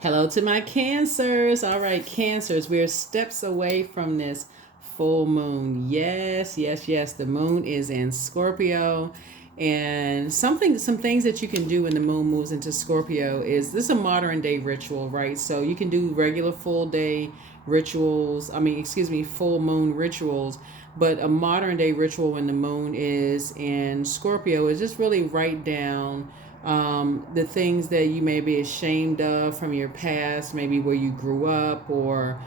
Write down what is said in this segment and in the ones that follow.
Hello to my Cancers. All right, Cancers, we're steps away from this full moon. Yes, yes, yes. The moon is in Scorpio. And some things that you can do when the moon moves into Scorpio is this is a modern day ritual, right? So you can do regular full day rituals. Full moon rituals. But a modern day ritual when the moon is in Scorpio is just really write down the things that you may be ashamed of from your past, maybe where you grew up, or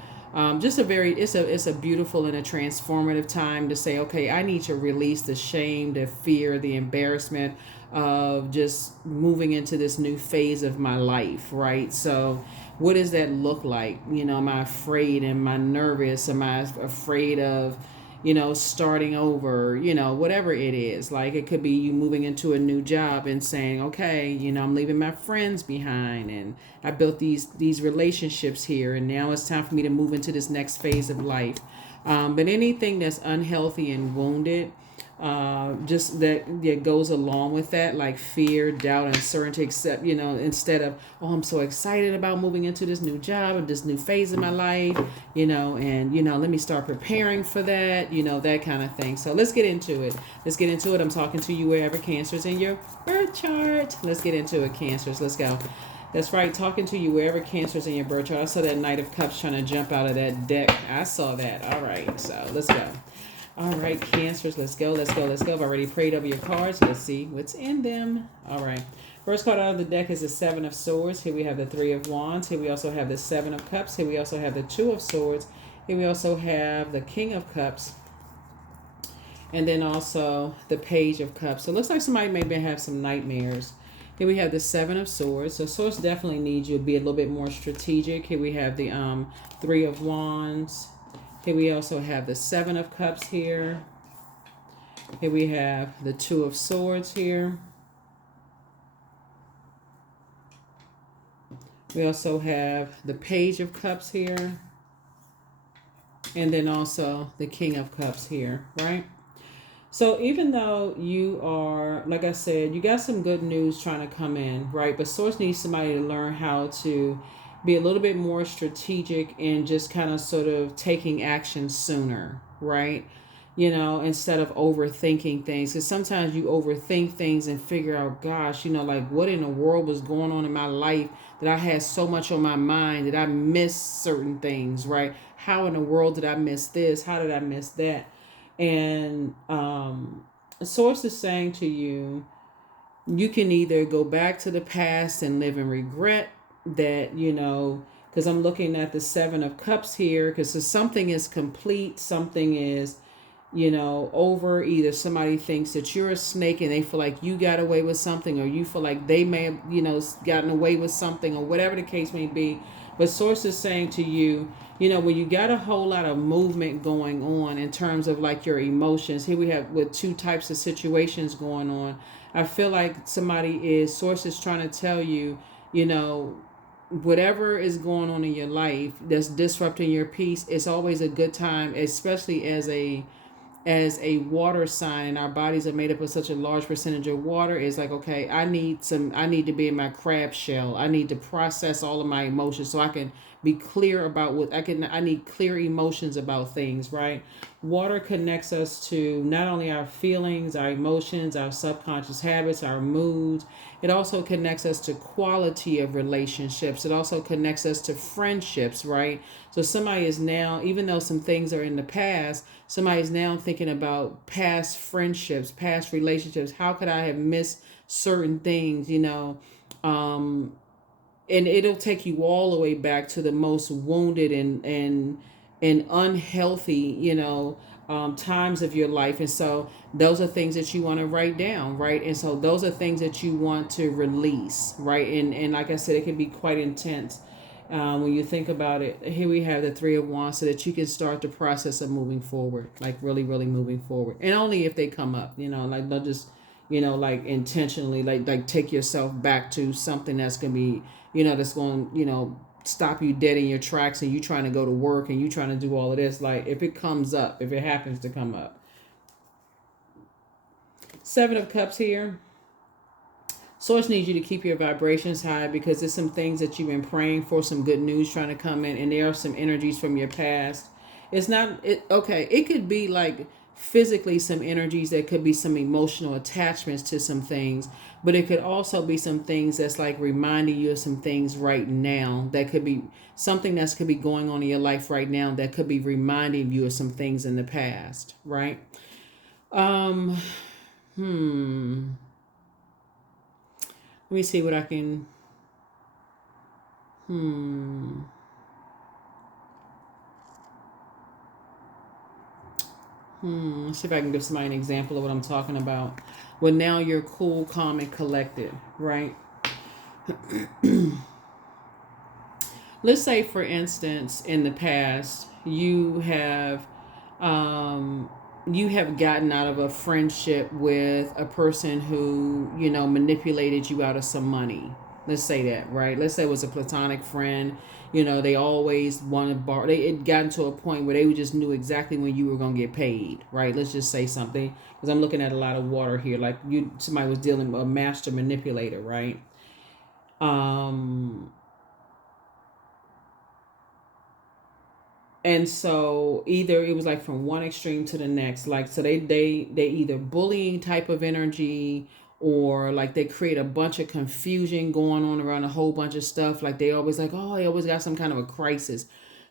just a very it's a beautiful and a transformative time to say, okay, I need to release the shame, the fear, the embarrassment of just moving into this new phase of my life, right? So what does that look like? Am I afraid? Am I nervous? Am I afraid of starting over, whatever it is. Like it could be you moving into a new job and saying, okay, I'm leaving my friends behind and I built these relationships here and now it's time for me to move into this next phase of life. But anything that's unhealthy and wounded, just that goes along with that, like fear, doubt, uncertainty, except instead of, oh, I'm so excited about moving into this new job or this new phase of my life, and let me start preparing for that, that kind of thing. So let's get into it. I'm talking to you wherever Cancer's in your birth chart. Let's get into it, Cancers. Let's go. That's right, talking to you wherever Cancer's in your birth chart. I saw that Knight of Cups trying to jump out of that deck. I saw that. All right, so let's go. All right, Cancers, let's go. I've already prayed over your cards. Let's see what's in them. All right. First card out of the deck is the Seven of Swords. Here we have the Three of Wands. Here we also have the Seven of Cups. Here we also have the Two of Swords. Here we also have the King of Cups. And then also the Page of Cups. So it looks like somebody maybe have some nightmares. Here we have the Seven of Swords. So Swords definitely needs you to be a little bit more strategic. Here we have the Three of Wands. Here we also have the Seven of Cups here. Here we have the Two of Swords here. We also have the Page of Cups here. And then also the King of Cups here, right? So even though you are, like I said, you got some good news trying to come in, right? But Source needs somebody to learn how to be a little bit more strategic and just kind of sort of taking action sooner, right? Instead of overthinking things. Because sometimes you overthink things and figure out, gosh, like what in the world was going on in my life that I had so much on my mind that I missed certain things, right? How in the world did I miss this? How did I miss that? And a source is saying to you, you can either go back to the past and live in regret that, because I'm looking at the Seven of Cups here, because something is complete, something is, over. Either somebody thinks that you're a snake and they feel like you got away with something, or you feel like they may have, gotten away with something, or whatever the case may be. But Source is saying to you, when you got a whole lot of movement going on in terms of like your emotions, here we have with two types of situations going on. I feel like Source is trying to tell you, whatever is going on in your life that's disrupting your peace, it's always a good time, especially as a water sign, and our bodies are made up of such a large percentage of water. Is like, okay, I need to be in my crab shell. I need to process all of my emotions so I can be clear about I need clear emotions about things, right? Water connects us to not only our feelings, our emotions, our subconscious habits, our moods. It also connects us to quality of relationships. It also connects us to friendships, right? So somebody is now, even though some things are in the past, somebody's now thinking about past friendships, past relationships. How could I have missed certain things, and it'll take you all the way back to the most wounded and unhealthy, times of your life. And so those are things that you want to write down, right? And so those are things that you want to release, right? And like I said, it can be quite intense when you think about it. Here we have the Three of Wands, so that you can start the process of moving forward, like really, really moving forward. And only if they come up, like don't just, like intentionally, like take yourself back to something that's gonna be, that's going, stop you dead in your tracks, and you trying to go to work and you trying to do all of this. Like if it comes up, if it happens to come up. Seven of Cups here. Source needs you to keep your vibrations high because there's some things that you've been praying for, some good news trying to come in, and there are some energies from your past. It's not it okay, it could be like physically some energies, that could be some emotional attachments to some things, but it could also be some things that's like reminding you of some things right now, that could be something that's could be going on in your life right now, that could be reminding you of some things in the past, right? Um let me see what I can let's see if I can give somebody an example of what I'm talking about. Well, now you're cool, calm, and collected, right? Let's say, for instance, in the past, you have gotten out of a friendship with a person who, manipulated you out of some money. Let's say that, right? Let's say it was a platonic friend. They always wanted to borrow. They it gotten to a point where they just knew exactly when you were gonna get paid, right? Let's just say something, because I'm looking at a lot of water here. Like somebody was dealing with a master manipulator, right? Um, and so either it was like from one extreme to the next, like so they either bullying type of energy, or like they create a bunch of confusion going on around a whole bunch of stuff. Like they always like, oh, they always got some kind of a crisis.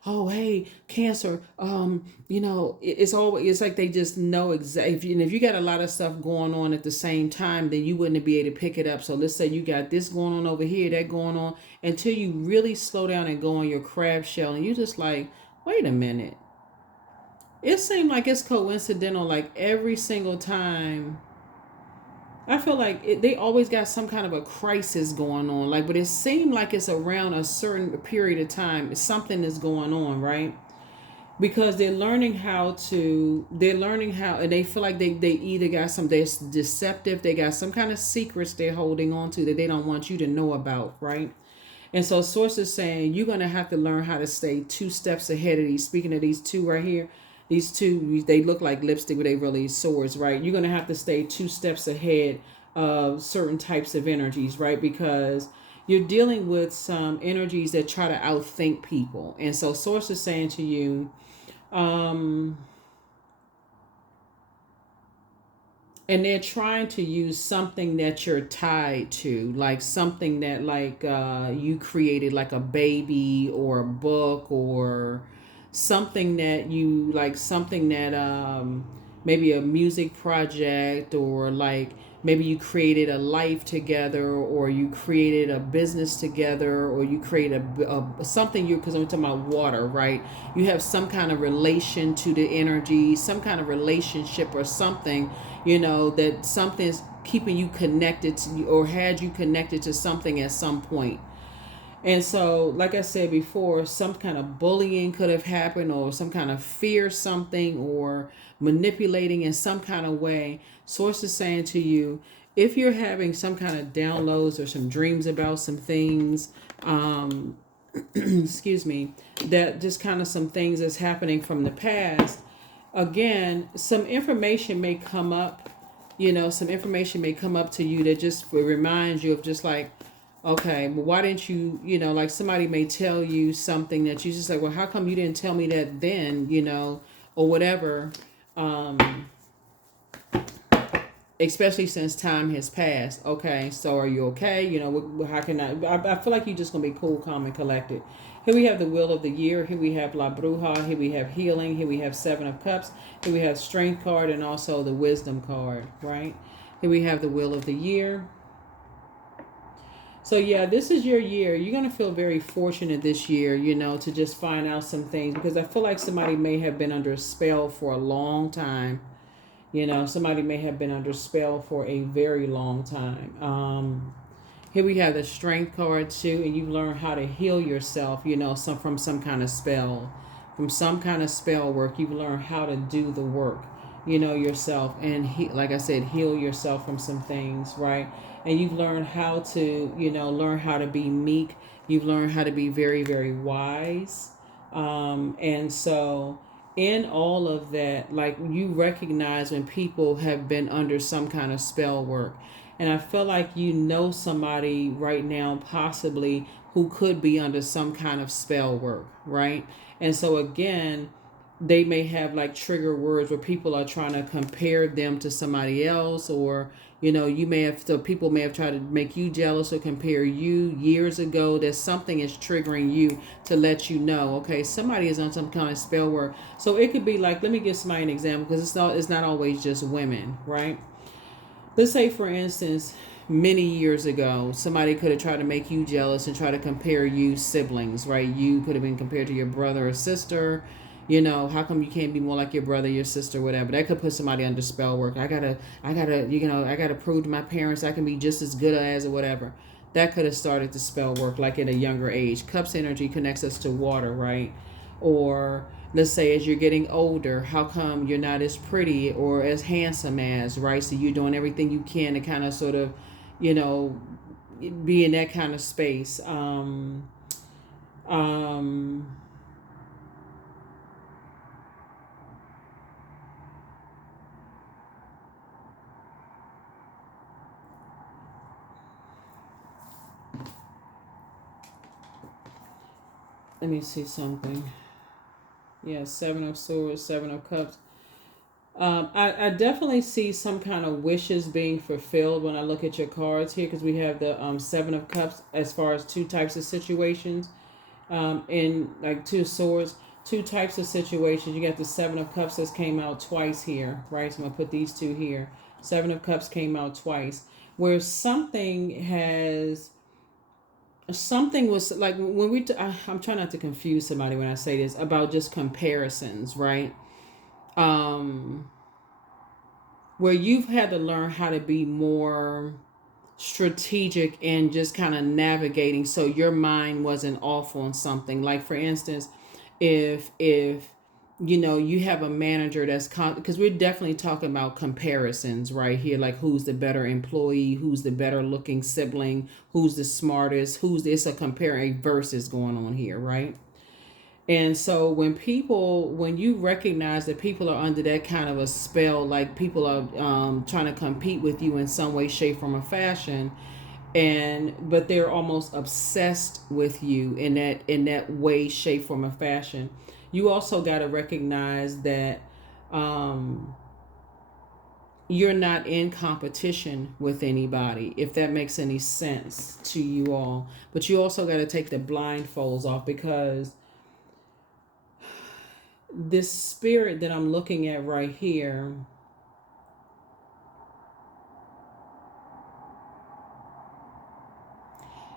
Oh, hey, Cancer, it's always, it's like they just know exactly. If you got a lot of stuff going on at the same time, then you wouldn't be able to pick it up. So let's say you got this going on over here, that going on, until you really slow down and go on your crab shell, and you just like, wait a minute. It seemed like it's coincidental, like every single time. I feel like they always got some kind of a crisis going on, like, but it seemed like it's around a certain period of time. Something is going on, right? Because they're learning how, and they feel like they either got they're deceptive, they got some kind of secrets they're holding on to that they don't want you to know about, right? And so source is saying you're going to have to learn how to stay two steps ahead of these. Speaking of these two right here, these two, they look like lipstick, but they really swords, right? You're going to have to stay two steps ahead of certain types of energies, right? Because you're dealing with some energies that try to outthink people. And so source is saying to you, and they're trying to use something that you're tied to, like something that like you created, like a baby or a book, or something that you like, something that maybe a music project, or like maybe you created a life together, or you created a business together, or you create a something, you, because I'm talking about water, right? You have some kind of relation to the energy, some kind of relationship or something, that something's keeping you connected to, or had you connected to something at some point. And so, like I said before, some kind of bullying could have happened, or some kind of fear, something, or manipulating in some kind of way. Source is saying to you, if you're having some kind of downloads or some dreams about some things, excuse me, that just kind of some things that's happening from the past, again, some information may come up, some information may come up to you that just reminds you of just like, okay, but why didn't you, like somebody may tell you something that you just like, well, how come you didn't tell me that then, or whatever. Especially since time has passed. Okay, so are you okay? How can I feel like you're just going to be cool, calm, and collected. Here we have the Wheel of the Year. Here we have La Bruja. Here we have Healing. Here we have Seven of Cups. Here we have Strength card, and also the Wisdom card, right? Here we have the Wheel of the Year. So yeah, this is your year. You're going to feel very fortunate this year, to just find out some things, because I feel like somebody may have been under a spell for a long time. Somebody may have been under spell for a very long time. Here we have the Strength card too, and you've learned how to heal yourself, from some kind of spell. From some kind of spell work, you've learned how to do the work, yourself, and like I said, heal yourself from some things, right? And you've learned how to, learn how to be meek. You've learned how to be very, very wise. And so in all of that, like, you recognize when people have been under some kind of spell work. And I feel like you know somebody right now, possibly, who could be under some kind of spell work, right? And so again, they may have like trigger words where people are trying to compare them to somebody else, or you may have, so people may have tried to make you jealous or compare you years ago. That something is triggering you to let you know, okay, somebody is on some kind of spell work. So it could be like, let me give somebody an example, because it's not always just women, right? Let's say, for instance, many years ago, somebody could have tried to make you jealous and try to compare you siblings, right? You could have been compared to your brother or sister. How come you can't be more like your brother, your sister, whatever? That could put somebody under spell work. I gotta prove to my parents I can be just as good as, or whatever. That could have started the spell work, like at a younger age. Cups energy connects us to water, right? Or let's say as you're getting older, how come you're not as pretty or as handsome as, right? So you're doing everything you can to kind of sort of, you know, be in that kind of space. Um, Let me see something. Yeah, Seven of Swords, Seven of Cups. I definitely see some kind of wishes being fulfilled when I look at your cards here, because we have the Seven of Cups as far as two types of situations. In like two swords, two types of situations. You got the Seven of Cups that came out twice here, right? So I'm gonna put these two here. Seven of Cups came out twice, where something was like when I'm trying not to confuse somebody when I say this about just comparisons, right? Um, where you've had to learn how to be more strategic and just kind of navigating so your mind wasn't off on something. Like, for instance, if you have a manager that's because we're definitely talking about comparisons right here, like who's the better employee, who's the better looking sibling, who's the smartest, who's this, a comparing versus going on here, right? And so when you recognize that people are under that kind of a spell, like people are trying to compete with you in some way, shape, form, or fashion, but they're almost obsessed with you in that way, shape, form, or fashion. You also got to recognize that um, you're not in competition with anybody, if that makes any sense to you all. But you also got to take the blindfolds off, because this spirit that I'm looking at right here,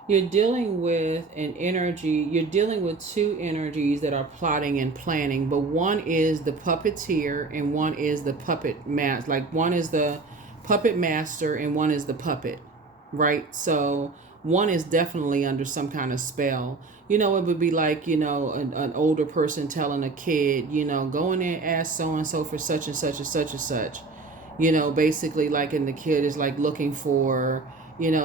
you're dealing with two energies that are plotting and planning, but one is the puppeteer and one is the puppet master. Like, one is the puppet master and one is the puppet, right? So one is definitely under some kind of spell. It would be like, an older person telling a kid, go in there and ask so and so for such and such and such and such. Basically, like, and the kid is like looking for,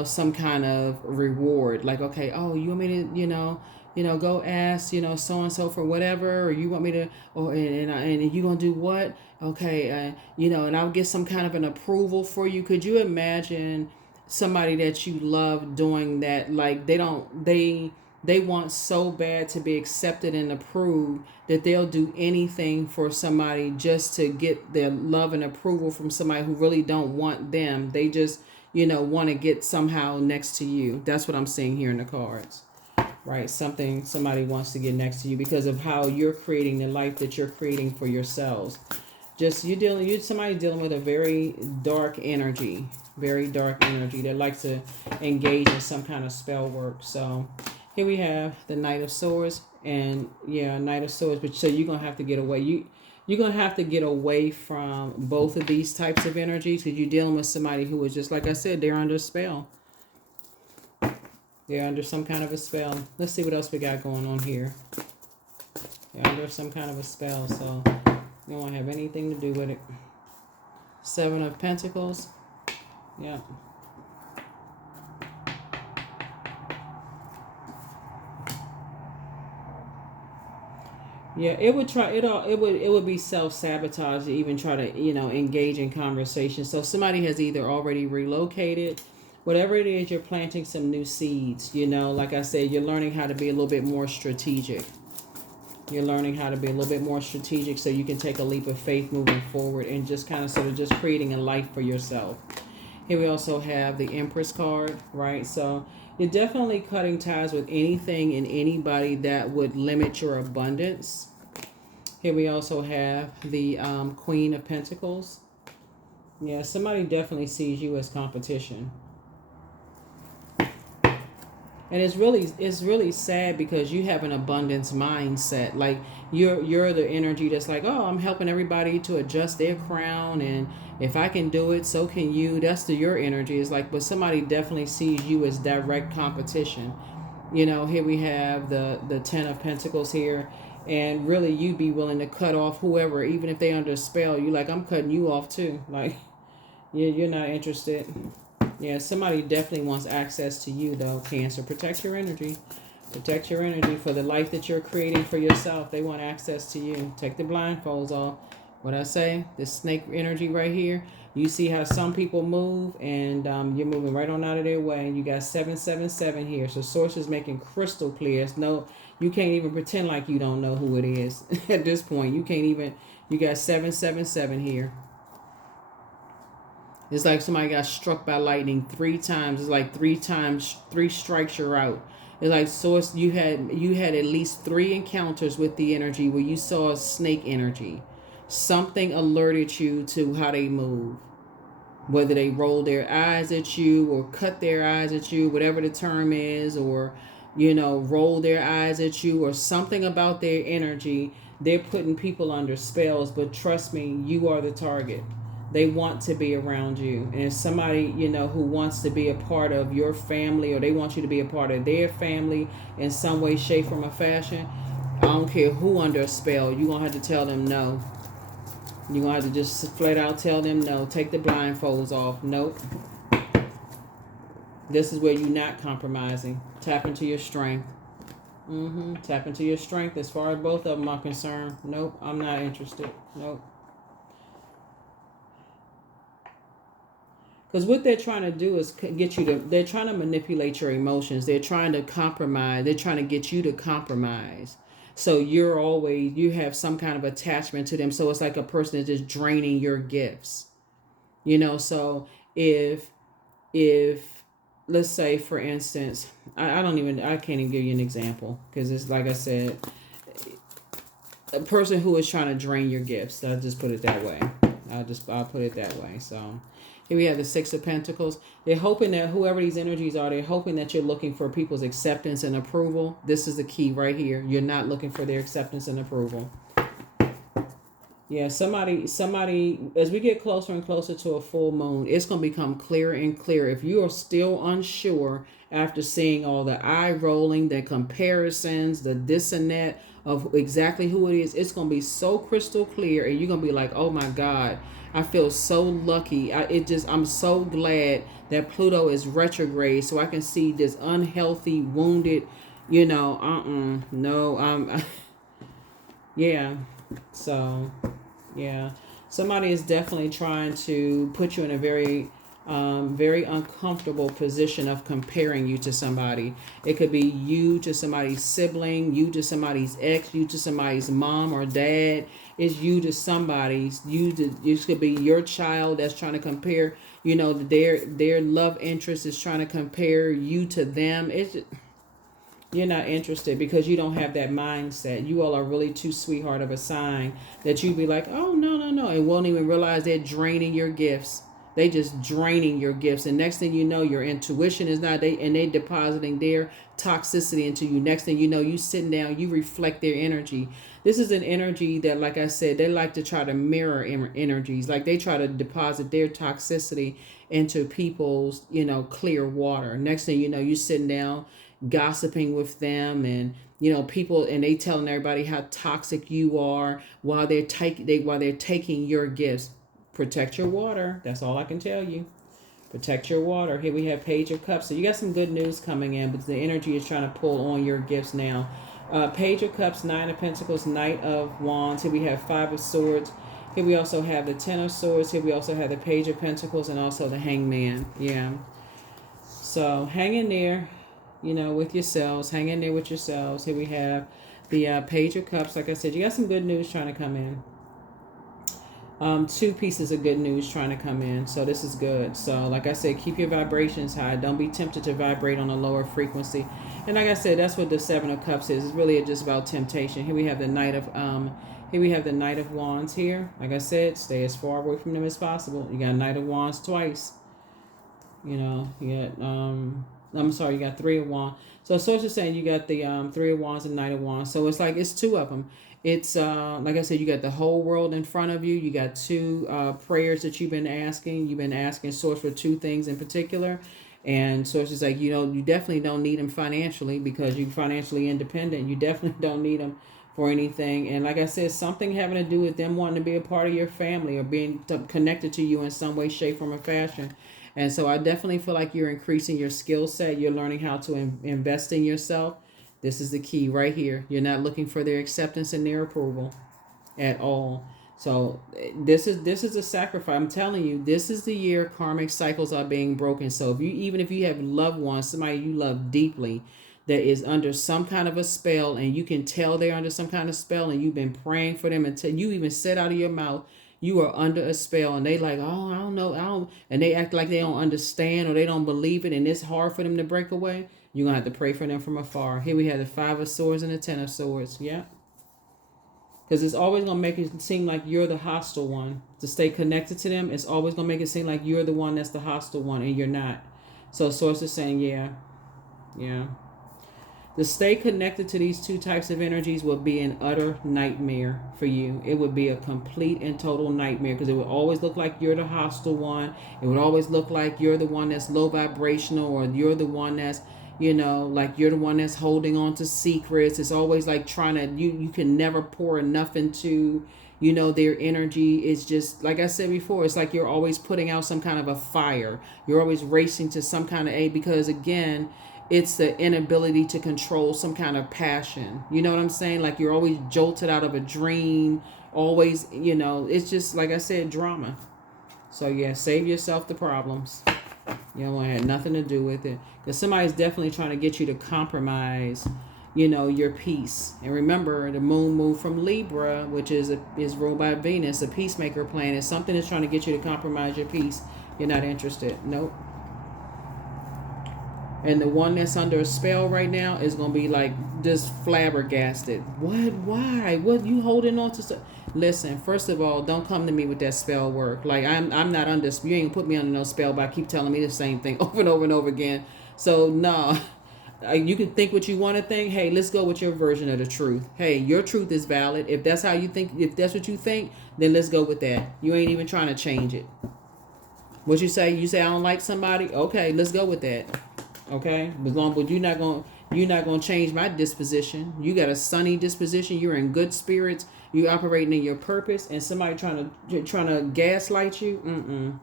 some kind of reward. Like, okay, oh, you want me to, go ask, so and so for whatever, or you want me to, or and you gonna do what? Okay, and I'll get some kind of an approval for you. Could you imagine somebody that you love doing that? Like, they want so bad to be accepted and approved that they'll do anything for somebody just to get their love and approval from somebody who really don't want them. They just, want to get somehow next to you. That's what I'm seeing here in the cards, right? Somebody wants to get next to you because of how you're creating the life that you're creating for yourselves. Just somebody dealing with a very dark energy that likes to engage in some kind of spell work. So here we have the Knight of Swords, and Knight of Swords. But so you're gonna have to get away. You're gonna have to get away from both of these types of energies, because you're dealing with somebody who is, just like I said, they're under a spell. They're under some kind of a spell. Let's see what else we got going on here. They're under some kind of a spell, so you don't have anything to do with it. Seven of Pentacles. Yeah. Yeah, it would try it all. It would be self-sabotage to even try to engage in conversation. So somebody has either already relocated, whatever it is, you're planting some new seeds. Like I said, you're learning how to be a little bit more strategic. You're learning how to be a little bit more strategic so you can take a leap of faith moving forward and just kind of sort of just creating a life for yourself. Here we also have the Empress card, right? So you're definitely cutting ties with anything and anybody that would limit your abundance. Here we also have the Queen of Pentacles. Yeah, somebody definitely sees you as competition. And it's really sad because you have an abundance mindset. Like you're the energy that's like, oh, I'm helping everybody to adjust their crown, and if I can do it, so can you. That's your energy. Is like, but somebody definitely sees you as direct competition. Here we have the Ten of Pentacles here, and really you'd be willing to cut off whoever, even if they under a spell. You like, I'm cutting you off too. Like you're not interested. Yeah, somebody definitely wants access to you, though, Cancer. Protect your energy. Protect your energy for the life that you're creating for yourself. They want access to you. Take the blindfolds off. What I say, this snake energy right here, you see how some people move, and you're moving right on out of their way. You got 777 here. So Source is making crystal clear. You can't even pretend like you don't know who it is at this point. You got 777 here. It's like somebody got struck by lightning 3 times. It's like 3 strikes you're out. It's like Source, you had at least 3 encounters with the energy where you saw snake energy. Something alerted you to how they move. Whether they roll their eyes at you or cut their eyes at you, whatever the term is, or roll their eyes at you, or something about their energy. They're putting people under spells, but trust me, you are the target. They want to be around you. And if somebody, who wants to be a part of your family, or they want you to be a part of their family in some way, shape, form, or fashion, I don't care who under a spell, you're going to have to tell them no. You're going to have to just flat out tell them no. Take the blindfolds off. Nope. This is where you're not compromising. Tap into your strength. Tap into your strength as far as both of them are concerned. Nope, I'm not interested. Nope. Because what they're trying to do is they're trying to manipulate your emotions. They're trying to compromise. They're trying to get you to compromise. So you have some kind of attachment to them. So it's like a person that's just draining your gifts. So if let's say, for instance, I can't even give you an example, because it's like I said, a person who is trying to drain your gifts. I'll just put it that way. I'll put it that way. So here we have the Six of Pentacles. They're hoping that whoever these energies are, they're hoping that you're looking for people's acceptance and approval. This is the key right here. You're not looking for their acceptance and approval. Yeah, somebody, as we get closer and closer to a full moon, it's going to become clearer and clearer. If you are still unsure after seeing all the eye rolling, the comparisons, the this and that of exactly who it is, it's going to be so crystal clear, and you're going to be like, oh my God, I feel so lucky. I'm so glad that Pluto is retrograde, so I can see this unhealthy, wounded, yeah. So, yeah, somebody is definitely trying to put you in a very, very uncomfortable position of comparing you to somebody. It could be you to somebody's sibling, you to somebody's ex, you to somebody's mom or dad. It's you to somebody's. It could be your child that's trying to compare. Their love interest is trying to compare you to them. You're not interested because you don't have that mindset. You all are really too sweetheart of a sign that you'd be like, oh, no, and won't even realize they're draining your gifts. They just draining your gifts. And next thing you know, your intuition is not, they depositing their toxicity into you. Next thing you know, you sitting down, you reflect their energy. This is an energy that, like I said, they like to try to mirror energies. Like they try to deposit their toxicity into people's, clear water. Next thing you know, you sitting down, gossiping with them, and people, and they telling everybody how toxic you are while they're taking your gifts. Protect your water. That's all I can tell you. Protect your water. Here we have Page of Cups. So you got some good news coming in, but the energy is trying to pull on your gifts now. Page of Cups, Nine of Pentacles, Knight of Wands. Here we have Five of Swords. Here we also have the Ten of Swords. Here we also have the Page of Pentacles and also the Hangman. Yeah. So hang in there, with yourselves. Hang in there with yourselves. Here we have the Page of Cups. Like I said, you got some good news trying to come in. Two pieces of good news trying to come in. So this is good. So like I said, keep your vibrations high. Don't be tempted to vibrate on a lower frequency. And like I said, that's what the Seven of Cups is. It's really just about temptation. Here we have the Knight of Wands here. Like I said, stay as far away from them as possible. You got Knight of Wands twice. You got Three of Wands. So source is saying you got the Three of Wands and Knight of Wands. So it's like it's two of them. It's like I said, you got the whole world in front of you. You got two prayers that you've been asking. You've been asking source for two things in particular. And source is like, you definitely don't need them financially because you're financially independent. You definitely don't need them for anything. And like I said, something having to do with them wanting to be a part of your family or being connected to you in some way, shape, form, or fashion. And so I definitely feel like you're increasing your skill set. You're learning how to invest in yourself. This is the key right here. You're not looking for their acceptance and their approval at all. So this is a sacrifice. I'm telling you, this is the year karmic cycles are being broken. So even if you have loved ones, somebody you love deeply, that is under some kind of a spell, and you can tell they're under some kind of spell, and you've been praying for them until you even said out of your mouth, you are under a spell, and they like, oh, I don't know, and they act like they don't understand or they don't believe it, and it's hard for them to break away. You're going to have to pray for them from afar. Here we have the Five of Swords and the Ten of Swords. Yeah. Because it's always going to make it seem like you're the hostile one. To stay connected to them, it's always going to make it seem like you're the one that's the hostile one, and you're not. So source is saying, yeah. To stay connected to these two types of energies would be an utter nightmare for you. It would be a complete and total nightmare because it would always look like you're the hostile one. It would always look like you're the one that's low vibrational, or you're the one that's, like you're the one that's holding on to secrets. It's always like trying to, you can never pour enough into, their energy. It's just, like I said before, it's like you're always putting out some kind of a fire. You're always racing to some kind of because again, it's the inability to control some kind of passion. You know what I'm saying? Like you're always jolted out of a dream, always, it's just, like I said, drama. So yeah, save yourself the problems. You don't want to have nothing to do with it. Because somebody's definitely trying to get you to compromise, your peace. And remember, the moon moved from Libra, which is ruled by Venus, a peacemaker planet. Something is trying to get you to compromise your peace. You're not interested. Nope. And the one that's under a spell right now is going to be like just flabbergasted. What? Why? What you holding on to? Listen, first of all, don't come to me with that spell work. Like I'm not under. You ain't put me under no spell by keep telling me the same thing over and over and over again. So no, you can think what you want to think. Hey, let's go with your version of the truth. Hey, your truth is valid. If that's how you think, if that's what you think, then let's go with that. You ain't even trying to change it. What you say? You say I don't like somebody. Okay, let's go with that. Okay, but you're not gonna change my disposition. You got a sunny disposition. You're in good spirits. You operating in your purpose, and somebody trying to gaslight you.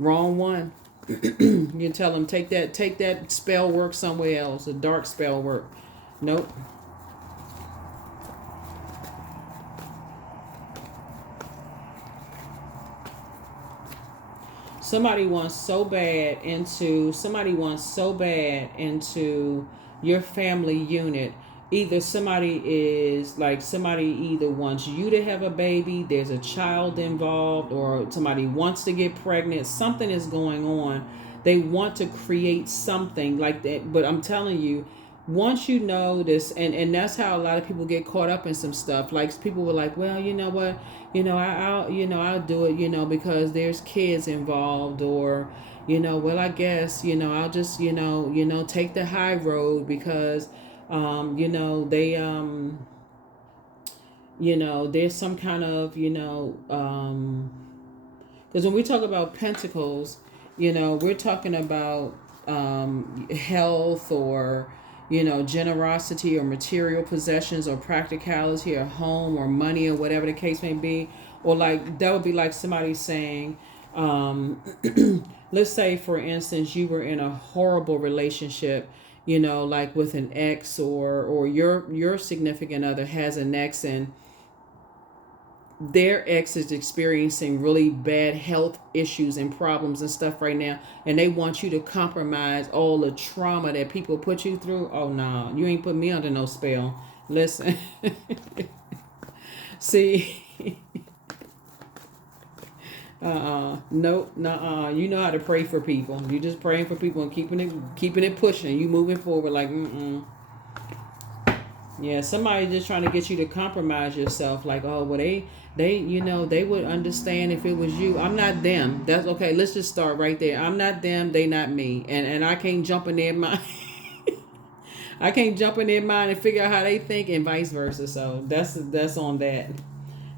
Wrong one. You can tell them take that spell work somewhere else. A dark spell work. Nope. Somebody wants so bad into your family unit. Either somebody either wants you to have a baby, there's a child involved, or somebody wants to get pregnant. Something is going on. They want to create something like that. But I'm telling you, once you know this, and that's how a lot of people get caught up in some stuff. Like people were like, well, you know what, I'll do it, because there's kids involved, or, well, I guess, I'll just, take the high road because, they, there's some kind of, because when we talk about pentacles, we're talking about health, or generosity, or material possessions, or practicality, or home, or money, or whatever the case may be. Or like that would be like somebody saying, let's say for instance you were in a horrible relationship you know, like with an ex, or your significant other has an ex, and their ex is experiencing really bad health issues and problems and stuff right now, and they want you to compromise all the trauma that people put you through. Oh no, you ain't put me under no spell. Listen. See. Nope, nuh-uh. You know how to pray for people. You just praying for people and keeping it pushing. You moving forward like Yeah, somebody just trying to get you to compromise yourself. Like, oh, well, they, you know, they would understand if it was you. I'm not them. That's okay. Let's just start right there. I'm not them. They not me. And I can't jump in their mind. I can't jump in their mind and figure out how they think, and vice versa. So that's on that.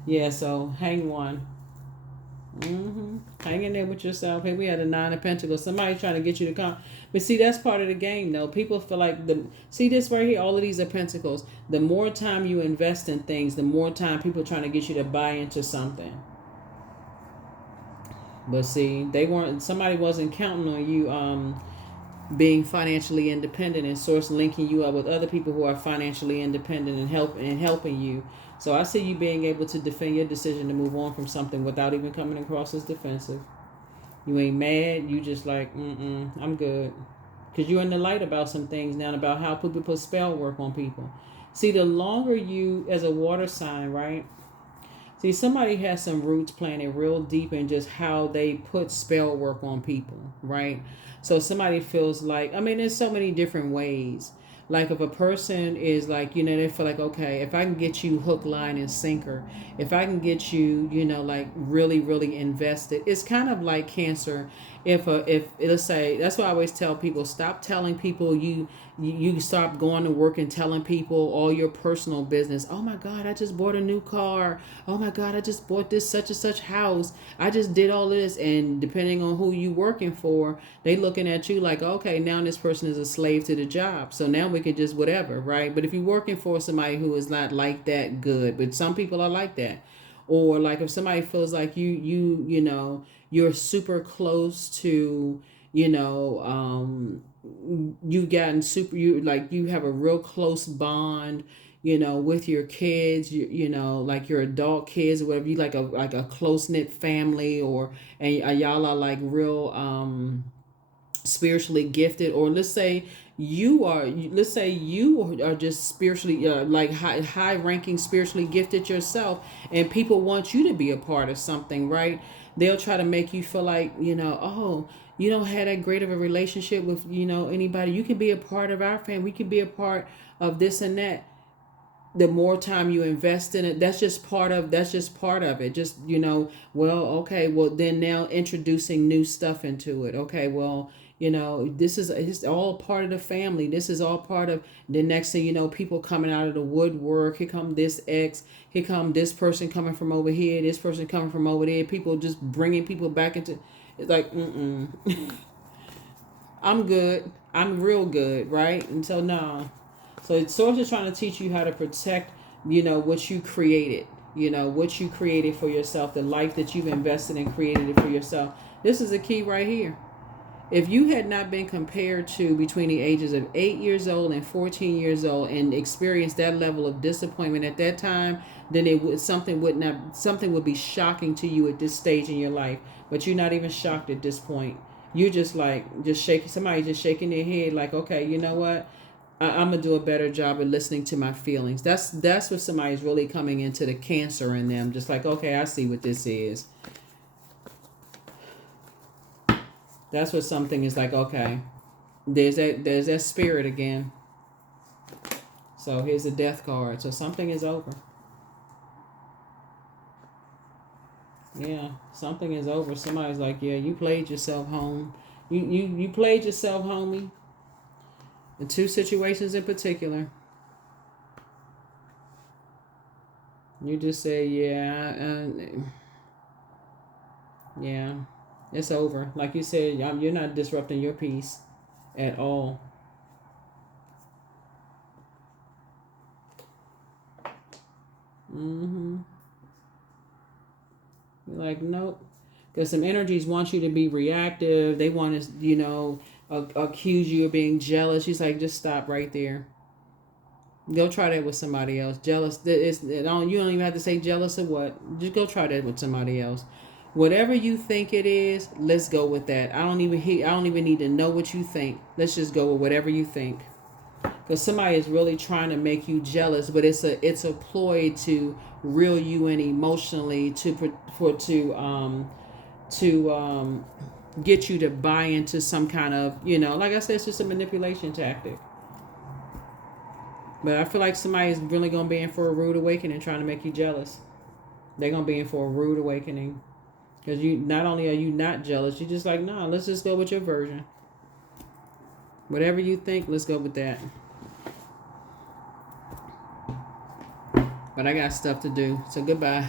Yeah. So hang one. Hang in there with yourself. Hey, we had a 9 of Pentacles. Somebody trying to get you to come. But see, that's part of the game, though. People feel like see this right here. All of these are Pentacles. The more time you invest in things, the more time people are trying to get you to buy into something. But see, somebody wasn't counting on you being financially independent, and source linking you up with other people who are financially independent and helping you. So I see you being able to defend your decision to move on from something without even coming across as defensive. You ain't mad. You just like, I'm good. Because you're in the light about some things now, about how people put spell work on people. See, the longer you, as a water sign, right? See, somebody has some roots planted real deep in just how they put spell work on people, right? So somebody feels like, I mean, there's so many different ways. Like if a person is like, you know, they feel like, okay, if I can get you hook, line, and sinker, if I can get you, you know, like really, really invested, it's kind of like Cancer. If let's say, that's why I always tell people, stop telling people you stop going to work and telling people all your personal business. Oh my God, I just bought a new car. Oh my God, I just bought this such and such house. I just did all this. And depending on who you working for, they looking at you like, okay, now this person is a slave to the job. So now we can just whatever, right? But if you're working for somebody who is not like that, good. But some people are like that. Or like if somebody feels like you know, you're super close to, you know, you've gotten you have a real close bond, you know, with your kids, you know, like your adult kids or whatever, you like a close knit family, and y'all are like real spiritually gifted. Or let's say you are just spiritually like high ranking, spiritually gifted yourself, and people want you to be a part of something, right? They'll try to make you feel like, you know, oh, you don't have that great of a relationship with, you know, anybody. You can be a part of our family. We can be a part of this and that. The more time you invest in it, that's just part of it. Just, you know, well, okay, well then now introducing new stuff into it. Okay, well, you know, this is it's all part of the family. This is all part of the next thing you know, people coming out of the woodwork. Here come this ex. Here come this person coming from over here. This person coming from over there. People just bringing people back into. It's like, I'm good. I'm real good, right? And so no. So it's sort of trying to teach you how to protect, you know, what you created. You know, what you created for yourself, the life that you've invested and created it for yourself. This is a key right here. If you had not been compared to between the ages of 8 years old and 14 years old and experienced that level of disappointment at that time, then something would be shocking to you at this stage in your life. But you're not even shocked at this point. You just shaking, somebody just shaking their head like, okay, you know what? I'm gonna do a better job of listening to my feelings. That's what somebody's really coming into the Cancer in them. Just like, okay, I see what this is. That's what something is like, okay. There's that spirit again. So here's the Death card. So something is over. Yeah, something is over. Somebody's like, yeah, you played yourself home. You played yourself, homie. In 2 situations in particular. You just say, yeah, yeah, it's over. Like you said, you're not disrupting your peace at all. You're like, nope. Because some energies want you to be reactive. They want to, you know, accuse you of being jealous. She's like, just stop right there. Go try that with somebody else. Jealous. You don't even have to say jealous or what. Just go try that with somebody else. Whatever you think it is, let's go with that. I don't even need to know what you think. Let's just go with whatever you think. Because somebody is really trying to make you jealous, but it's a ploy to reel you in emotionally to get you to buy into some kind of, like I said, it's just a manipulation tactic. But I feel like somebody is really going to be in for a rude awakening trying to make you jealous. They're going to be in for a rude awakening. Because not only are you not jealous, you're just like, nah, let's just go with your version. Whatever you think, let's go with that. But I got stuff to do, so goodbye.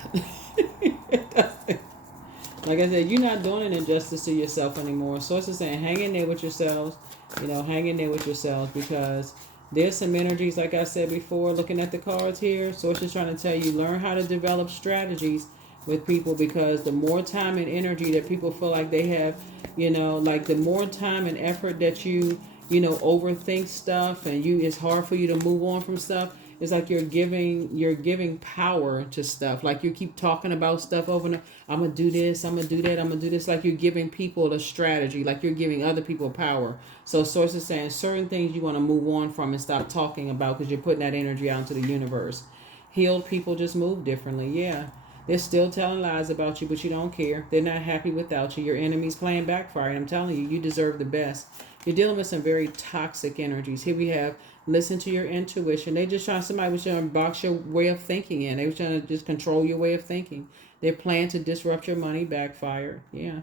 Like I said, you're not doing an injustice to yourself anymore. Source is saying, hang in there with yourselves. Hang in there with yourselves, because there's some energies, like I said before, looking at the cards here. Source is trying to tell you, learn how to develop strategies with people, because the more time and energy that people feel like they have, like the more time and effort that you overthink stuff, and it's hard for you to move on from stuff. It's like you're giving power to stuff. Like you keep talking about stuff over and over. I'm gonna do this, I'm gonna do that, I'm gonna do this. Like you're giving people a strategy, like you're giving other people power. So Source is saying certain things you want to move on from and stop talking about, because you're putting that energy out into the universe. Healed people just move differently. Yeah. They're still telling lies about you, but you don't care. They're not happy without you. Your enemy's playing backfire. And I'm telling you, you deserve the best. You're dealing with some very toxic energies. Here we have, listen to your intuition. Somebody was trying to box your way of thinking in. They were trying to just control your way of thinking. Their plan to disrupt your money backfired. Yeah.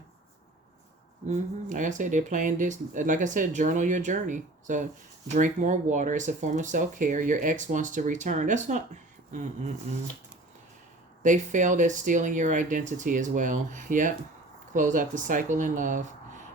Like I said, they're playing this. Like I said, journal your journey. So drink more water. It's a form of self-care. Your ex wants to return. That's not... They failed at stealing your identity as well. Yep. Close out the cycle in love.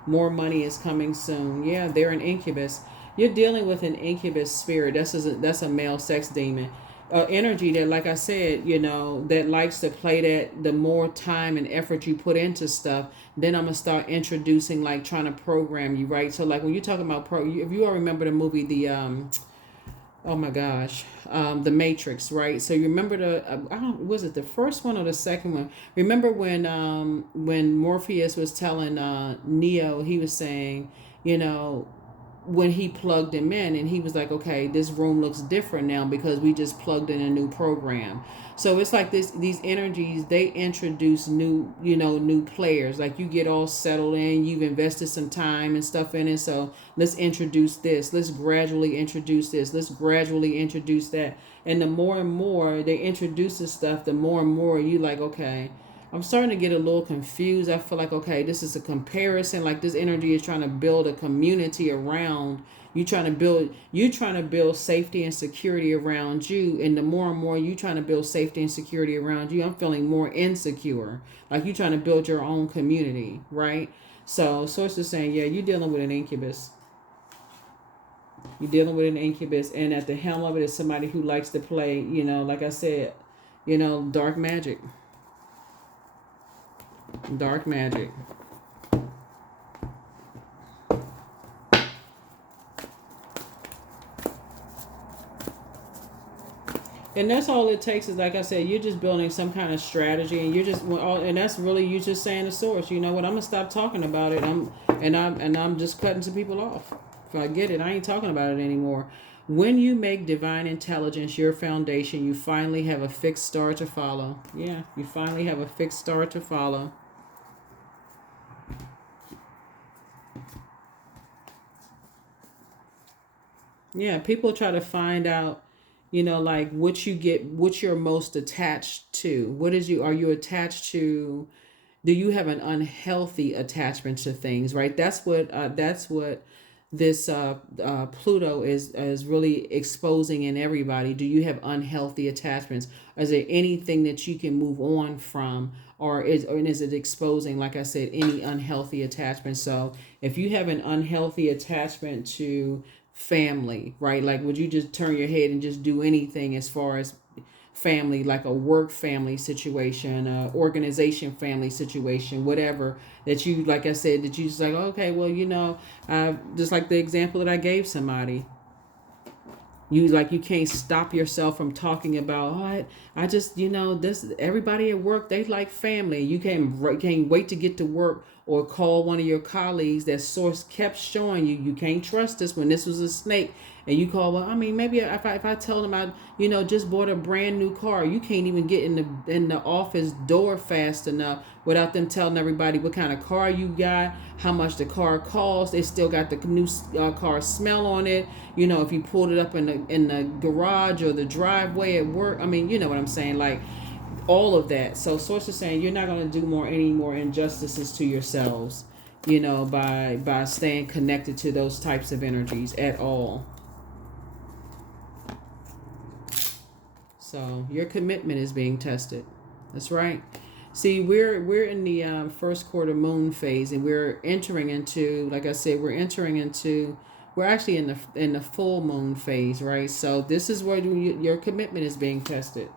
More money is coming soon. Yeah, they're an incubus. You're dealing with an incubus spirit. That's a male sex demon. Energy that, like I said, that likes to play that. The more time and effort you put into stuff, then I'm going to start introducing, like trying to program you, right? So like when you're talking about if you all remember the movie, oh my gosh, The Matrix, right? So you remember was it the first one or the second one? Remember when Morpheus was telling Neo, he was saying, when he plugged him in, and he was like, okay, this room looks different now because we just plugged in a new program. So it's like these energies, they introduce new players. Like you get all settled in, you've invested some time and stuff in it. So let's introduce this. Let's gradually introduce this. Let's gradually introduce that. And the more and more they introduce this stuff, the more and more you like, okay, I'm starting to get a little confused. I feel like, okay, this is a comparison. Like this energy is trying to build a community around you, trying to build safety and security around you. And the more and more you trying to build safety and security around you, I'm feeling more insecure. Like you trying to build your own community, right? So Source is saying, yeah, you're dealing with an incubus. You're dealing with an incubus, and at the helm of it is somebody who likes to play, like I said, dark magic. Dark magic. And that's all it takes is, like I said, you're just building some kind of strategy, and that's really you just saying the source. You know what? I'm gonna stop talking about it. I'm just cutting some people off. If I get it, I ain't talking about it anymore. When you make divine intelligence your foundation, you finally have a fixed star to follow. Yeah, you finally have a fixed star to follow. Yeah, people try to find out, like what you're most attached to. Are you attached to, do you have an unhealthy attachment to things, right? That's what this Pluto is really exposing in everybody. Do you have unhealthy attachments? Is there anything that you can move on from, or is it exposing, like I said, any unhealthy attachment? So if you have an unhealthy attachment to family, right? Like would you just turn your head and just do anything as far as family, like a work family situation, a organization family situation, whatever, that you, like I said, that you just like, okay, well, just like the example that I gave somebody. You can't stop yourself from talking about, I just, this, everybody at work, they like family. You can't wait to get to work or call one of your colleagues. That source kept showing you can't trust this, when this was a snake. And you call, well, I mean, maybe if I tell them I, just bought a brand new car, you can't even get in the office door fast enough without them telling everybody what kind of car you got, how much the car costs. They still got the new car smell on it. If you pulled it up in the garage or the driveway at work. I mean, you know what I'm saying, like all of that. So source is saying you're not going to do any more injustices to yourselves, by staying connected to those types of energies at all. So your commitment is being tested. That's right. See, we're in the first quarter moon phase, and we're entering into, like I said, we're actually in the full moon phase, right? So this is where your commitment is being tested.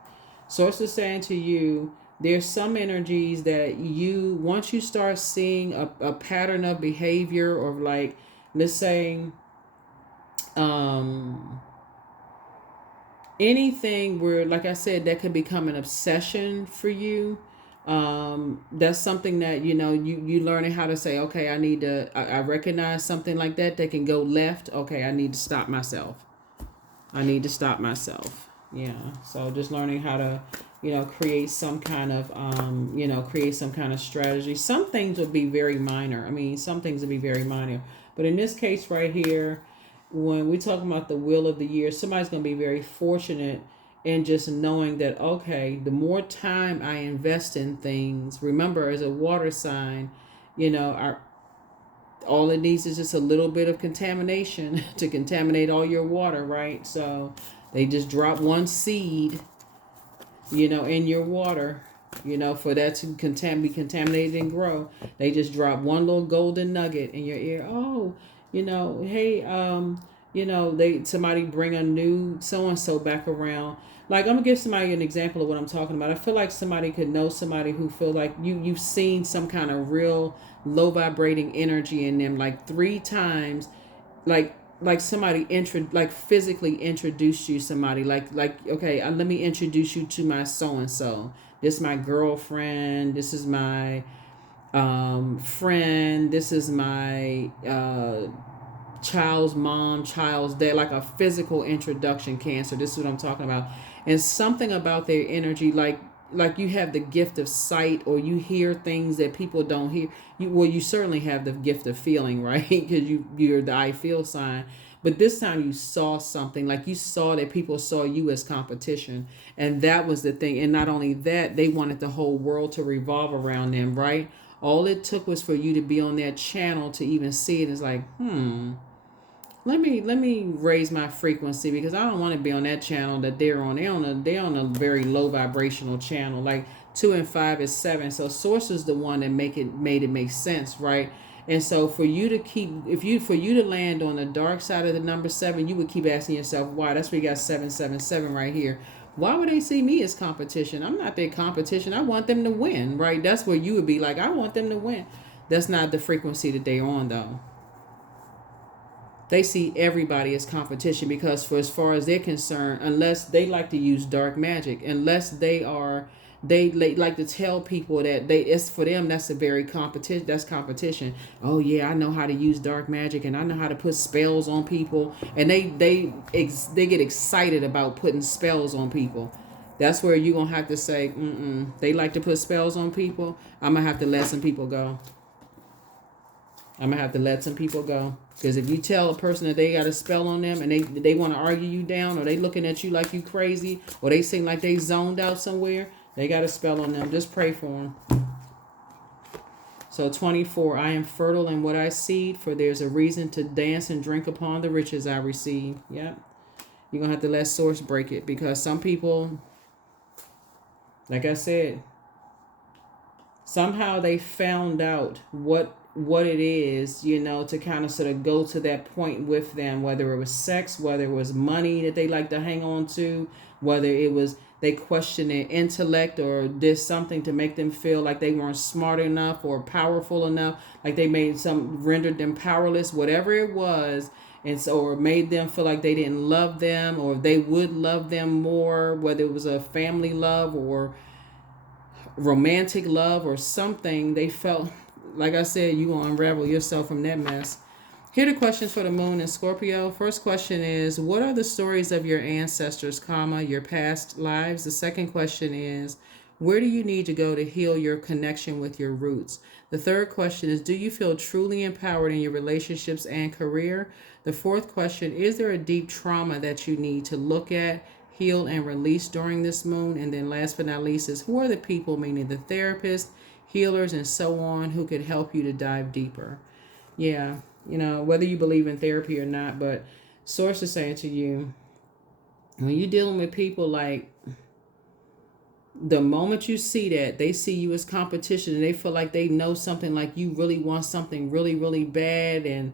Source is saying to you, there's some energies that once you start seeing a pattern of behavior, or like, let's say, anything where, like I said, that could become an obsession for you. That's something that, you learning how to say, okay, I recognize something like that can go left. Okay, I need to stop myself. Yeah. So just learning how to, create some kind of, strategy. Some things would be very minor. But in this case right here, when we talk about the wheel of the year, somebody's going to be very fortunate in just knowing that, okay, the more time I invest in things, remember, as a water sign, all it needs is just a little bit of contamination to contaminate all your water, right? So they just drop one seed, in your water, for that to be contaminated and grow. They just drop one little golden nugget in your ear. Oh, hey, somebody bring a new so-and-so back around. Like, I'm gonna give somebody an example of what I'm talking about. I feel like somebody could know somebody who feel like you've seen some kind of real low vibrating energy in them, like 3 times, like somebody physically introduced you to somebody, like okay, let me introduce you to my so-and-so. This is my girlfriend, this is my friend, this is my child's mom, child's dad, like a physical introduction. Cancer, this is what I'm talking about. And something about their energy, like you have the gift of sight, or you hear things that people don't hear. You certainly have the gift of feeling, right? Because you're the I feel sign. But this time you saw something, like you saw that people saw you as competition. And that was the thing. And not only that, they wanted the whole world to revolve around them, right? All it took was for you to be on that channel to even see it. It's like, let me raise my frequency, because I don't want to be on that channel that they're on. They're on a very low vibrational channel. Like 2 and 5 is 7. So source is the one that made it make sense, right? And so for you to land on the dark side of the number 7, you would keep asking yourself why. That's where you got 777 right here. Why would they see me as competition? I'm not their competition. I want them to win, right? That's where you would be like, I want them to win. That's not the frequency that they're on, though. They see everybody as competition, because for as far as they're concerned, unless they like to use dark magic, unless they like to tell people that it's for them, that's a very competition. That's competition. Oh yeah, I know how to use dark magic, and I know how to put spells on people, and they get excited about putting spells on people. That's where you're gonna have to say, they like to put spells on people. I'm gonna have to let some people go. Because if you tell a person that they got a spell on them, and they want to argue you down, or they looking at you like you crazy, or they seem like they zoned out somewhere, they got a spell on them. Just pray for them. So 24, I am fertile in what I seed, for there's a reason to dance and drink upon the riches I receive. Yep. You're going to have to let source break it, because some people, like I said, somehow they found out what it is, to kind of sort of go to that point with them, whether it was sex, whether it was money that they like to hang on to, whether it was they questioned their intellect or did something to make them feel like they weren't smart enough or powerful enough, like they made some rendered them powerless, whatever it was. And so, or made them feel like they didn't love them, or they would love them more, whether it was a family love or romantic love or something. They felt, like I said, you gonna unravel yourself from that mess. Here are the questions for the moon in Scorpio. First question is, what are the stories of your ancestors, your past lives? The second question is, where do you need to go to heal your connection with your roots? The third question is, do you feel truly empowered in your relationships and career? The fourth question, is there a deep trauma that you need to look at, heal, and release during this moon? And then last but not least is, who are the people, meaning the therapists, healers, and so on, who could help you to dive deeper? Yeah, whether you believe in therapy or not, but Source is saying to you, when you're dealing with people, like, the moment you see that, they see you as competition and they feel like they know something, like you really want something really, really bad, and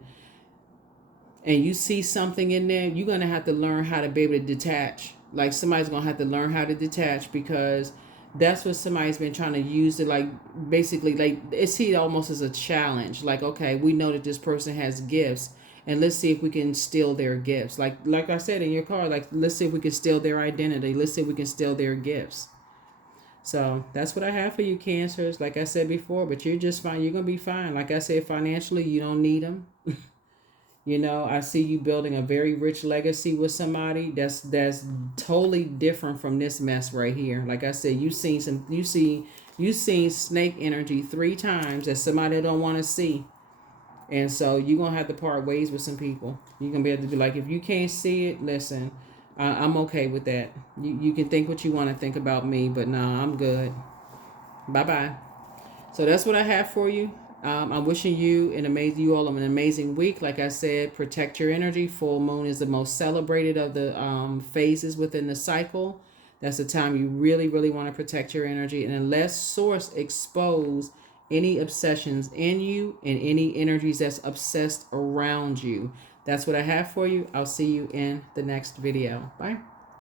you see something in there, you're going to have to learn how to be able to detach. Like, somebody's going to have to learn how to detach, because that's what somebody's been trying to use to, like, basically, like, it's it almost as a challenge. Like, okay, we know that this person has gifts, and let's see if we can steal their gifts. Like I said in your card, like, let's see if we can steal their identity. Let's see if we can steal their gifts. So that's what I have for you, Cancers. Like I said before, but you're just fine. You're going to be fine. Like I said, financially, you don't need them. I see you building a very rich legacy with somebody that's totally different from this mess right here. Like I said, you've seen snake energy 3 times that somebody don't want to see. And so you're going to have to part ways with some people. You're going to be able to be like, if you can't see it, listen, I'm okay with that. You can think what you want to think about me, but nah, I'm good. Bye-bye. So that's what I have for you. I'm wishing you all an amazing week. Like I said, protect your energy. Full moon is the most celebrated of the phases within the cycle. That's the time you really, really want to protect your energy. And unless Source expose any obsessions in you and any energies that's obsessed around you. That's what I have for you. I'll see you in the next video. Bye.